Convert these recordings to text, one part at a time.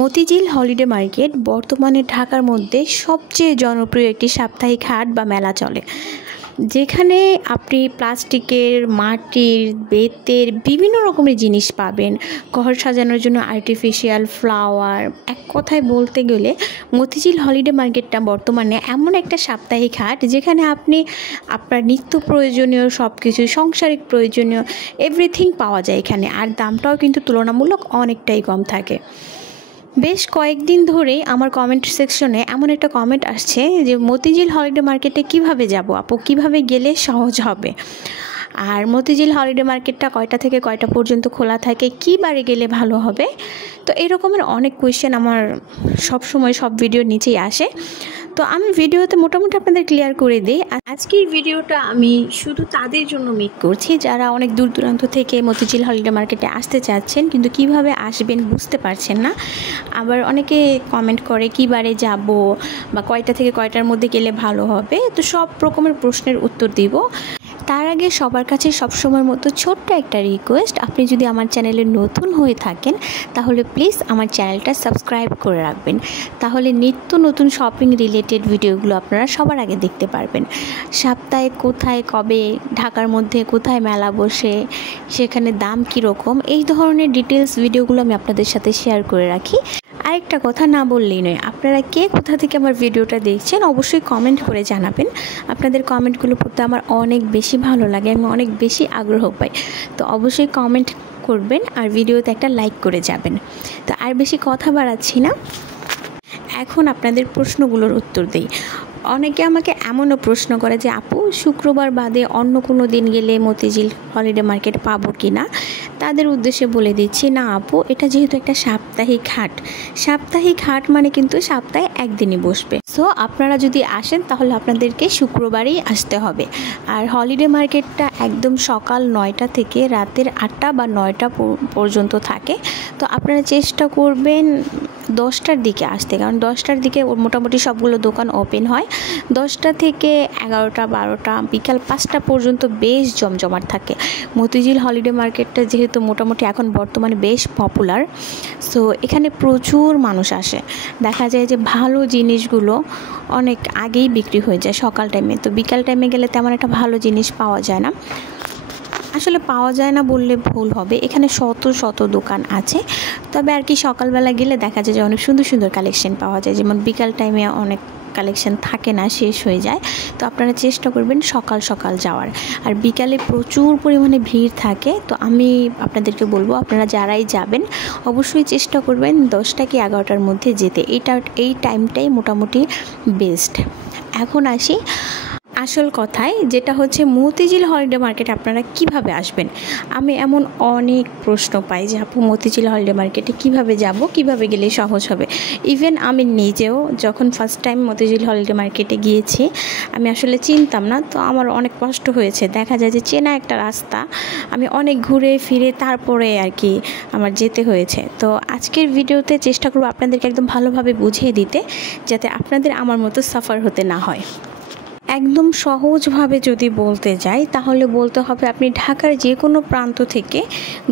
Motijheel holiday market বর্তমানে ঢাকার মধ্যে সবচেয়ে জনপ্রিয় একটি সাপ্তাহিক হাট বা মেলা চলে, যেখানে আপনি প্লাস্টিকের, মাটির, বেতের বিভিন্ন রকমের জিনিস পাবেন। ঘর সাজানোর জন্য আর্টিফিশিয়াল ফ্লাওয়ার। এক কথায় বলতে গেলে মতিঝিল হলিডে মার্কেটটা বর্তমানে এমন একটা সাপ্তাহিক হাট যেখানে আপনি আপনার নিত্য প্রয়োজনীয় সব কিছু, সাংসারিক প্রয়োজনীয় এভরিথিং পাওয়া যায় এখানে। আর দামটাও কিন্তু তুলনামূলক অনেকটাই কম থাকে। বেশ কয়েকদিন ধরেই আমার কমেন্ট সেকশনে এমন একটা কমেন্ট আসছে যে মতিঝিল হলিডে মার্কেটে কিভাবে যাব আপু, কিভাবে গেলে সহজ হবে, আর মতিঝিল হলিডে মার্কেটটা কয়টা থেকে কয়টা পর্যন্ত খোলা থাকে, কী বারে গেলে ভালো হবে। তো এরকমের অনেক কোয়েশ্চেন আমার সব সময় সব ভিডিওর নিচেই আসে। তো আমি ভিডিওতে মোটামুটি আপনাদের ক্লিয়ার করে দিই। আজকের ভিডিওটা আমি শুধু তাদের জন্য মেক করছি যারা অনেক দূর দূরান্ত থেকে মতিঝিল হলিডে মার্কেটে আসতে চাচ্ছেন কিন্তু কিভাবে আসবেন বুঝতে পারছেন না। আবার অনেকে কমেন্ট করে কী বারে যাব বা কয়টা থেকে কয়টার মধ্যে গেলে ভালো হবে। তো সব রকমের প্রশ্নের উত্তর দিব। তার আগে সবার কাছে সবসময়ের মতো ছোট্ট একটা রিকোয়েস্ট, আপনি যদি আমার চ্যানেলে নতুন হয়ে থাকেন তাহলে প্লিজ আমার চ্যানেলটা সাবস্ক্রাইব করে রাখবেন। তাহলে নিত্য নতুন শপিং রিলেটেড ভিডিওগুলো আপনারা সবার আগে দেখতে পারবেন। সপ্তাহে কোথায় কবে, ঢাকার মধ্যে কোথায় মেলা বসে, সেখানে দাম কীরকম, এই ধরনের ডিটেলস ভিডিওগুলো আমি আপনাদের সাথে শেয়ার করে রাখি। আরেকটা কথা না বললেই নয়, আপনারা কে কোথা থেকে আমার ভিডিওটা দেখছেন অবশ্যই কমেন্ট করে জানাবেন। আপনাদের কমেন্টগুলো পড়তে আমার অনেক বেশি ভালো লাগে, আমি অনেক বেশি আগ্রহ পাই। তো অবশ্যই কমেন্ট করবেন আর ভিডিওতে একটা লাইক করে যাবেন। তো আর বেশি কথা বাড়াচ্ছি না, এখন আপনাদের প্রশ্নগুলোর উত্তর দিই। অনেকে আমাকে এমনও প্রশ্ন করে যে আপু, শুক্রবার বাদে অন্য কোনো দিন গেলে মতিঝিল হলিডে মার্কেট পাবো কি না। তাদের উদ্দেশ্যে বলে দিচ্ছি, না আপু, এটা যেহেতু একটা সাপ্তাহিক হাট মানে কিন্তু সপ্তাহে একদিনই বসবে। সো আপনারা যদি আসেন তাহলে আপনাদেরকে শুক্রবারেই আসতে হবে। আর হলিডে মার্কেটটা একদম সকাল 9টা থেকে রাতের 8টা বা 9টা পর্যন্ত থাকে। তো আপনারা চেষ্টা করবেন 10টার দিকে আসতে, কারণ 10টার দিকে মোটামুটি সবগুলো দোকান ওপেন হয়। 10টা থেকে 11টা 12টা বিকাল 5টা পর্যন্ত বেশ জমজমাট থাকে। মতিঝিল হলিডে মার্কেটটা যেহেতু মোটামুটি এখন বর্তমানে বেশ পপুলার, সো এখানে প্রচুর মানুষ আসে। দেখা যায় যে ভালো জিনিসগুলো অনেক আগেই বিক্রি হয়ে যায় সকাল টাইমে। তো বিকাল টাইমে গেলে তেমন একটা ভালো জিনিস পাওয়া যায় না। আসলে পাওয়া যায় না বললে ভুল হবে, এখানে শত দোকান আছে। তবে আর কি সকালবেলা গেলে দেখা যায় যে অনেক সুন্দর সুন্দর কালেকশন পাওয়া যায়, যেমন বিকাল টাইমে অনেক কালেকশন থাকে না, শেষ হয়ে যায়। তো আপনারা চেষ্টা করবেন সকাল যাওয়ার। আর বিকালে প্রচুর পরিমাণে ভিড় থাকে। তো আমি আপনাদেরকে বলবো, আপনারা যারাই যাবেন অবশ্যই চেষ্টা করবেন 10টা কি 11টার মধ্যে যেতে। এই টাইমটাই মোটামুটি বেস্ট। এখন আসি আসল কথায়, যেটা হচ্ছে মতিঝিল হলিডে মার্কেট আপনারা কিভাবে আসবেন। আমি এমন অনেক প্রশ্ন পাই যে আপু, মতিঝিল হলিডে মার্কেটে কিভাবে যাব, কিভাবে গেলে সহজ হবে। ইভেন আমি নিজেও যখন ফার্স্ট টাইম মতিঝিল হলিডে মার্কেটে গিয়েছি, আমি আসলে চিনতাম না। তো আমার অনেক কষ্ট হয়েছে। দেখা যায় যে চেনা একটা রাস্তা আমি অনেক ঘুরে ফিরে তারপরে আর কি আমার যেতে হয়েছে। তো আজকের ভিডিওতে চেষ্টা করব আপনাদেরকে একদম ভালোভাবে বুঝিয়ে দিতে, যাতে আপনাদের আমার মতো সাফার হতে না হয়। একদম সহজভাবে যদি বলতে যাই তাহলে বলতে হবে, আপনি ঢাকার যে কোনো প্রান্ত থেকে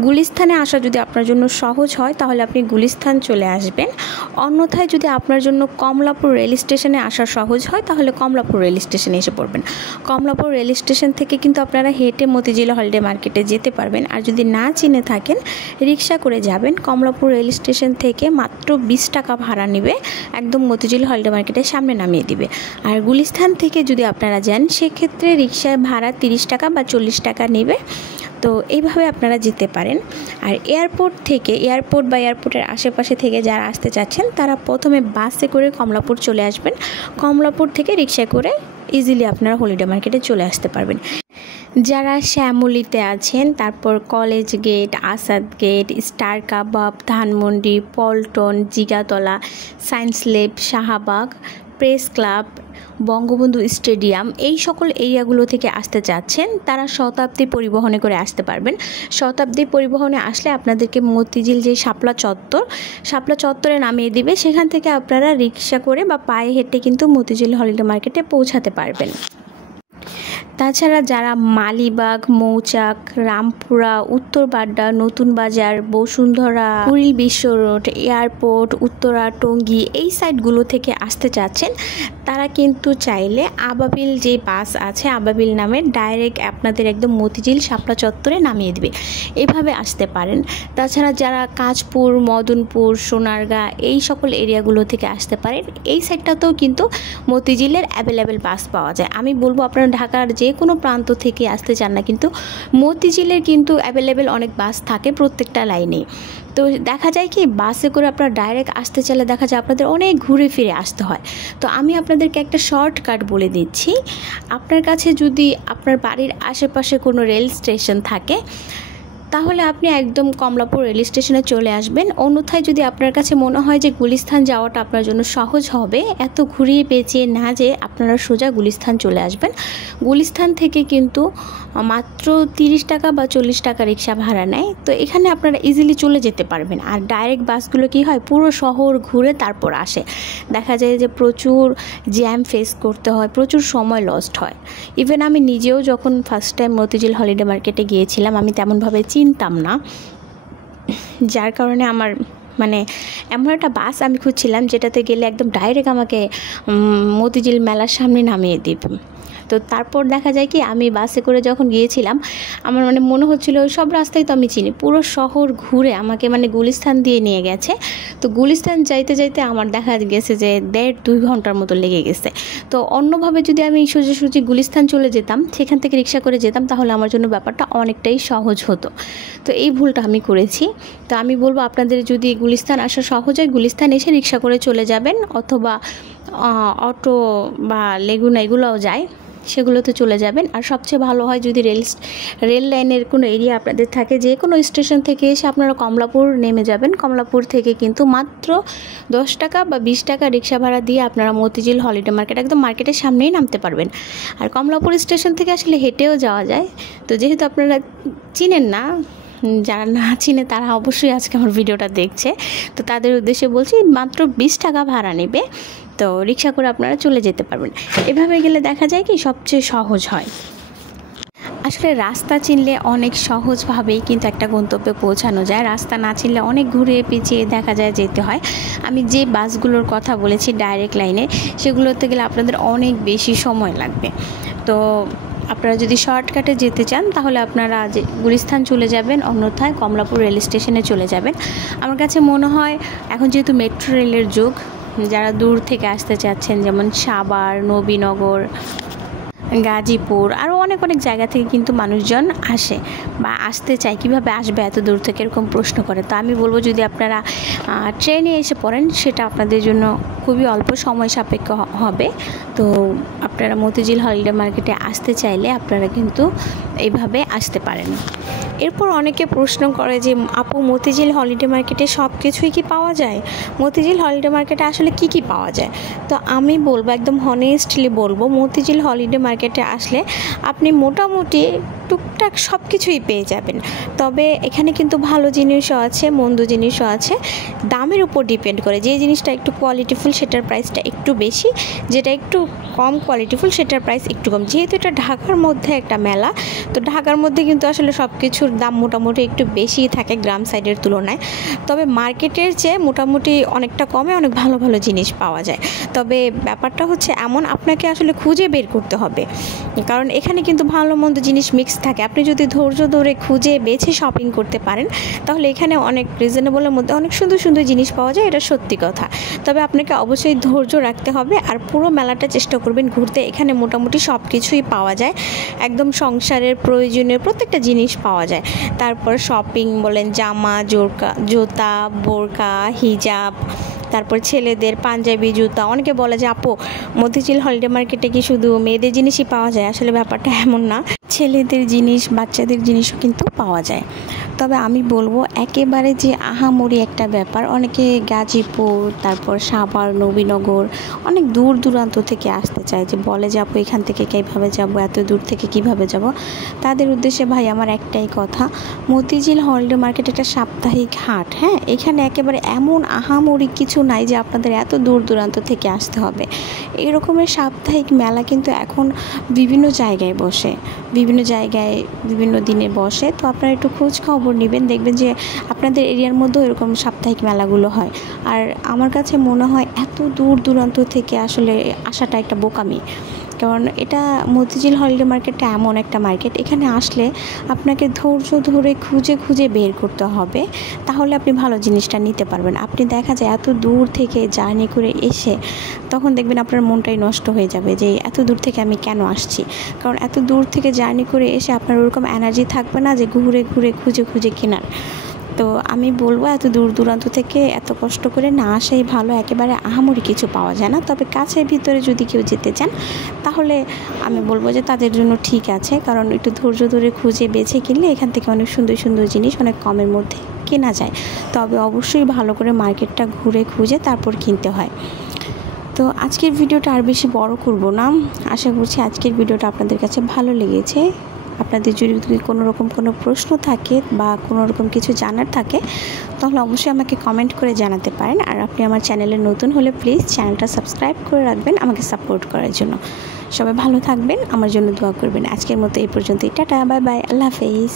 গুলিস্তানে আসা যদি আপনার জন্য সহজ হয় তাহলে আপনি গুলিস্তান চলে আসবেন। অন্যথায় যদি আপনার জন্য কমলাপুর রেল স্টেশনে আসা সহজ হয় তাহলে কমলাপুর রেল স্টেশনে এসে পড়বেন। কমলাপুর রেল স্টেশন থেকে কিন্তু আপনারা হেঁটে মতিঝিল হলিডে মার্কেটে যেতে পারবেন। আর যদি না চিনে থাকেন, রিক্সা করে যাবেন। কমলাপুর রেল স্টেশন থেকে মাত্র 20 টাকা ভাড়া নেবে, একদম মতিঝিল হলিডে মার্কেটের সামনে নামিয়ে দিবে। আর গুলিস্তান থেকে যদি আপনারা যান সেক্ষেত্রে রিক্সায় ভাড়া 30 টাকা বা 40 টাকা নেবে। তো এইভাবে আপনারা যেতে পারেন। আর এয়ারপোর্ট বা এয়ারপোর্টের আশেপাশে থেকে যারা আসতে চাচ্ছেন তারা প্রথমে বাসে করে কমলাপুর চলে আসবেন। কমলাপুর থেকে রিক্সায় করে ইজিলি আপনারা হলিডে মার্কেটে চলে আসতে পারবেন। যারা শ্যামলীতে আছেন, তারপর college gate, Asad gate, Star Kabab, Dhanmondi, Paltan, Jigatola, science lab, Shahbag, press club, Bangabandhu stadium, এই সকল এরিয়াগুলো থেকে আসতে চাচ্ছেন তারা শতাব্দী পরিবহনে করে আসতে পারবেন। শতাব্দী পরিবহনে আসলে আপনাদেরকে মতিঝিল যে শাপলা চত্বরে নামিয়ে দিবে। সেখান থেকে আপনারা রিক্সা করে বা পায়ে হেঁটে কিন্তু মতিঝিল হলিডে মার্কেটে পৌঁছাতে পারবেন। তাছাড়া যারা মালিবাগ, মৌচাক, রামপুরা, উত্তরবাড্ডা, নতুন বাজার, বসুন্ধরা, কুড়িল বিশ্ব রোড, এয়ারপোর্ট, উত্তরা, টঙ্গী এই সাইডগুলো থেকে আসতে চাচ্ছেন, তারা কিন্তু চাইলে আবাবিল যে বাস আছে, আবাবিল নামে ডাইরেক্ট আপনাদের একদম মতিঝিল শাপলা চত্বরে নামিয়ে দেবে, এভাবে আসতে পারেন। তাছাড়া যারা কাঁচপুর, মদনপুর, সোনারগাঁ এই সকল এরিয়াগুলো থেকে আসতে পারেন, এই সাইডটাতেও কিন্তু মতিঝিলের অ্যাভেলেবেল বাস পাওয়া যায়। আমি বলবো আপনারা ঢাকার যে কোনো প্রান্ত থেকে আসতে চান না, কিন্তু মতিঝিলের কিন্তু অ্যাভেলেবেল অনেক বাস থাকে প্রত্যেকটা লাইনেই। তো দেখা যায় কি বাসে করে আপনারা ডাইরেক্ট আসতে চাইলে দেখা যায় আপনাদের অনেক ঘুরে ফিরে আসতে হয়। তো আমি আপনাদেরকে একটা শর্টকাট বলে দিচ্ছি। আপনার কাছে যদি আপনার বাড়ির আশেপাশে কোনো রেল স্টেশন থাকে, তাহলে আপনি একদম কমলাপুর রেল স্টেশনে চলে আসবেন। অন্যথায় যদি আপনার কাছে মনে হয় যে গুলিস্তান যাওয়াটা আপনার জন্য সহজ হবে, এত ঘুরিয়ে পেঁচিয়ে না যে আপনারা সোজা গুলিস্তান চলে আসবেন। গুলিস্তান থেকে কিন্তু মাত্র 30 টাকা বা 40 টাকা রিক্সা ভাড়া নেয়। তো এখানে আপনারা ইজিলি চলে যেতে পারবেন। আর ডাইরেক্ট বাসগুলো কি হয়, পুরো শহর ঘুরে তারপর আসে। দেখা যায় যে প্রচুর জ্যাম ফেস করতে হয়, প্রচুর সময় লস্ট হয়। ইভেন আমি নিজেও যখন ফার্স্ট টাইম মতিঝিল হলিডে মার্কেটে গিয়েছিলাম, আমি তেমনভাবে চিনতাম না, যার কারণে আমার এমন একটা বাস আমি খুঁজছিলাম যেটাতে গেলে একদম ডাইরেক্ট আমাকে মতিঝিল মেলার সামনে নামিয়ে দিবে। তো তারপর দেখা যায় কি আমি বাসে করে যখন গিয়েছিলাম, আমার মনে হচ্ছিল সব রাস্তায় তো আমি চিনি, পুরো শহর ঘুরে আমাকে গুলিস্তান দিয়ে নিয়ে গেছে। তো গুলিস্তান যাইতে যাইতে আমার দেখা গেছে যে 1.5-2 ঘন্টার মতো লেগে গেছে। তো অন্যভাবে যদি আমি সোজাসুজি গুলিস্তান চলে যেতাম, সেখান থেকে রিক্সা করে যেতাম, তাহলে আমার জন্য ব্যাপারটা অনেকটাই সহজ হতো। তো এই ভুলটা আমি করেছি। তো আমি বলবো আপনাদের যদি গুলিস্তান আসা সহজ হয়, গুলিস্তান এসে রিক্সা করে চলে যাবেন, অথবা অটো বা লেগুনা এগুলোও যায়, সেগুলোতে চলে যাবেন। আর সবচেয়ে ভালো হয় যদি রেল লাইনের কোনো এরিয়া আপনাদের থাকে, যে কোনো স্টেশন থেকে এসে আপনারা কমলাপুর নেমে যাবেন। কমলাপুর থেকে কিন্তু মাত্র 10 টাকা বা 20 টাকা রিক্সা ভাড়া দিয়ে আপনারা মতিঝিল হলিডে মার্কেট একদম মার্কেটের সামনেই নামতে পারবেন। আর কমলাপুর স্টেশন থেকে আসলে হেঁটেও যাওয়া যায়। তো যেহেতু আপনারা চিনেন না, যারা না চিনে তারা অবশ্যই আজকে আমার ভিডিওটা দেখছে, তো তাদের উদ্দেশ্যে বলছি মাত্র 20 টাকা ভাড়া নেবে। তো রিক্সা করে আপনারা চলে যেতে পারবেন। এভাবে গেলে দেখা যায় কি সবচেয়ে সহজ হয়। আসলে রাস্তা চিনলে অনেক সহজভাবেই কিন্তু একটা গন্তব্যে পৌঁছানো যায়। রাস্তা না চিনলে অনেক ঘুরে পেঁচিয়ে দেখা যায় যেতে হয়। আমি যে বাসগুলোর কথা বলেছি ডাইরেক্ট লাইনে, সেগুলোতে গেলে আপনাদের অনেক বেশি সময় লাগবে। তো আপনারা যদি শর্টকাটে যেতে চান, তাহলে আপনারা যে গুলিস্তান চলে যাবেন, অন্যথায় কমলাপুর রেল স্টেশনে চলে যাবেন। আমার কাছে মনে হয় এখন যেহেতু মেট্রো রেলের যুগ, যারা দূর থেকে আসতে চাচ্ছেন, যেমন সাভার, নবীনগর, গাজীপুর, আরও অনেক জায়গা থেকে কিন্তু মানুষজন আসে বা আসতে চায়। কীভাবে আসবে এত দূর থেকে, এরকম প্রশ্ন করে। তো আমি বলবো যদি আপনারা ট্রেনে এসে পড়েন, সেটা আপনাদের জন্য খুবই অল্প সময় সাপেক্ষ হবে। তো আপনারা মতিঝিল হলিডে মার্কেটে আসতে চাইলে আপনারা কিন্তু এইভাবে আসতে পারেন। এরপর অনেকে প্রশ্ন করে যে আপু, মতিঝিল হলিডে মার্কেটে সব কিছুই কি পাওয়া যায়? মতিঝিল হলিডে মার্কেটে আসলে কি কি পাওয়া যায়? তো আমি বলবো, একদম হনেস্টলি বলবো, মতিঝিল হলিডে মার্কেটে আসলে আপনি মোটামুটি টুকটাক সব কিছুই পেয়ে যাবেন। তবে এখানে কিন্তু ভালো জিনিসও আছে, মন্দ জিনিসও আছে। দামের উপর ডিপেন্ড করে। যে জিনিসটা একটু কোয়ালিটিফুল সেটার প্রাইসটা একটু বেশি, যেটা একটু কম কোয়ালিটিফুল সেটার প্রাইস একটু কম। যেহেতু এটা ঢাকার মধ্যে একটা মেলা, তো ঢাকার মধ্যে কিন্তু আসলে সব কিছুর দাম মোটামুটি একটু বেশিই থাকে গ্রাম সাইডের তুলনায়। তবে মার্কেটের চেয়ে মোটামুটি অনেকটা কমে অনেক ভালো ভালো জিনিস পাওয়া যায়। তবে ব্যাপারটা হচ্ছে এমন, আপনাকে আসলে খুঁজে বের করতে হবে, কারণ এখানে কিন্তু ভালো মন্দ জিনিস মিক্স থাকে। আপনি যদি ধৈর্য ধরে খুঁজে বেছে শপিং করতে পারেন, তাহলে এখানে অনেক রিজনেবলের মধ্যে অনেক সুন্দর সুন্দর জিনিস পাওয়া যায়, এটা সত্যি কথা। তবে আপনাকে অবশ্যই ধৈর্য রাখতে হবে, আর পুরো মেলাটা চেষ্টা করবেন ঘুরতে। এখানে মোটামুটি সব কিছুই পাওয়া যায়, একদম সংসারের প্রয়োজনীয় প্রত্যেকটা জিনিস পাওয়া যায়। তারপর শপিং বলেন, জামা, জুতা, বোরকা, হিজাব, তারপর ছেলেদের পাঞ্জাবি, জুতা। অনেকে বলে যে আপু, মতিঝিল হলিডে মার্কেটে কি শুধু মেয়েদের জিনিসই পাওয়া যায়? আসলে ব্যাপারটা এমন না, ছেলেদের জিনিস, বাচ্চাদের জিনিসও কিন্তু পাওয়া যায়। তো তবে আমি বলবো একেবারে যে আহামরি একটা ব্যাপার, অনেকে গাজীপুর, তারপর সাভার, নবীনগর অনেক দূর দূরান্ত থেকে আসতে চায়, যে বলে যে আপু এখান থেকে কীভাবে যাব, এত দূর থেকে কিভাবে যাব। তাদের উদ্দেশ্যে ভাই আমার একটাই কথা, মতিঝিল হলিডে মার্কেট একটা সাপ্তাহিক হাট, হ্যাঁ, এখানে একেবারে এমন আহামরি কিছু নাই যে আপনাদের এত দূর দূরান্ত থেকে আসতে হবে। এরকমের সাপ্তাহিক মেলা কিন্তু এখন বিভিন্ন জায়গায় বসে, বিভিন্ন জায়গায় বিভিন্ন দিনে বসে। তো আপনারা একটু খোঁজ খবর নেবেন, দেখবেন যে আপনাদের এরিয়ার মধ্যেও এরকম সাপ্তাহিক মেলাগুলো হয়। আর আমার কাছে মনে হয় এত দূর দূরান্ত থেকে আসলে আসাটা একটা বোকামি, কারণ এটা মতিঝিল হলিডে মার্কেটটা এমন একটা মার্কেট, এখানে আসলে আপনাকে ধৈর্য ধরে খুঁজে খুঁজে বের করতে হবে, তাহলে আপনি ভালো জিনিসটা নিতে পারবেন। আপনি দেখা যায় এত দূর থেকে জার্নি করে এসে তখন দেখবেন আপনার মনটাই নষ্ট হয়ে যাবে যে এত দূর থেকে আমি কেন আসছি, কারণ এত দূর থেকে জার্নি করে এসে আপনার ওরকম এনার্জি থাকবে না যে ঘুরে ঘুরে খুঁজে খুঁজে কেনার। তো আমি বলবো এত দূর দূরান্ত থেকে এত কষ্ট করে না আসাই ভালো, একেবারে আহামরি কিছু পাওয়া যায় না। তবে কাছের ভিতরে যদি কেউ যেতে চান তাহলে আমি বলবো যে তাদের জন্য ঠিক আছে, কারণ একটু ধৈর্য ধরে খুঁজে বেছে কিনলে এখান থেকে অনেক সুন্দর সুন্দর জিনিস অনেক কমের মধ্যে কেনা যায়। তবে অবশ্যই ভালো করে মার্কেটটা ঘুরে খুঁজে তারপর কিনতে হয়। তো আজকের ভিডিওটা আর বেশি বড় করব না, আশা করছি আজকের ভিডিওটা আপনাদের কাছে ভালো লেগেছে। আপনাদের যদি কোনো রকম কোনো প্রশ্ন থাকে বা কোনো রকম কিছু জানার থাকে তাহলে অবশ্যই আমাকে কমেন্ট করে জানাতে পারেন। আর আপনি আমার চ্যানেলে নতুন হলে প্লিজ চ্যানেলটা সাবস্ক্রাইব করে রাখবেন আমাকে সাপোর্ট করার জন্য। সবাই ভালো থাকবেন, আমার জন্য দোয়া করবেন। আজকের মতো এই পর্যন্তই, টাটা, বাই বাই, আল্লাহ হাফেজ।